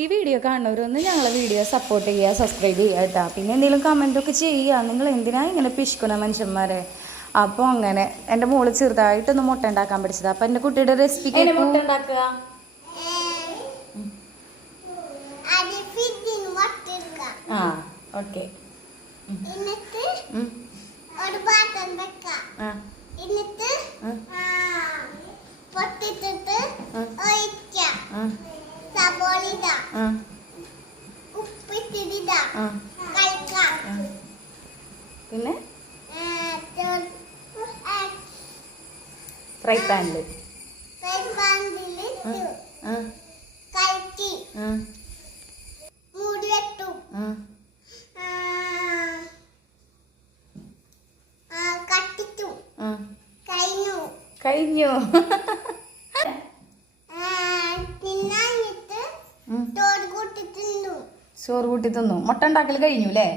ഈ വീഡിയോ കാണുന്നവരൊന്ന് ഞങ്ങളെ video support ചെയ്യുക സബ്സ്ക്രൈബ് ചെയ്യുക കേട്ടോ. പിന്നെ എന്തെങ്കിലും കമന്റൊക്കെ ചെയ്യുക. നിങ്ങൾ എന്തിനാ ഇങ്ങനെ പിഷിക്കുന്ന മനുഷ്യന്മാരെ? അപ്പോൾ അങ്ങനെ എന്റെ മോൾ ചെറുതായിട്ടൊന്ന് മുട്ട ഉണ്ടാക്കാൻ പഠിച്ചത്. അപ്പോൾ എന്റെ കുട്ടിയുടെ റെസിപ്പി മുട്ട ഉണ്ടാക്കുക? ആ ഓക്കെ എന്നിട്ട് ഒരു പാത്രം വെക്കാം. ആ. എന്നിട്ട് പിന്നെ? ഫ്രൈ പാനിൽ. കഴിഞ്ഞു കഴിഞ്ഞു ആ, തിന്നാഞ്ഞിട്ട് ഉം. ചോറ് കൂട്ടി തിന്നു ചോറ് കൂട്ടി തിന്നു. മുട്ട ഉണ്ടാക്കൽ കഴിഞ്ഞു അല്ലേ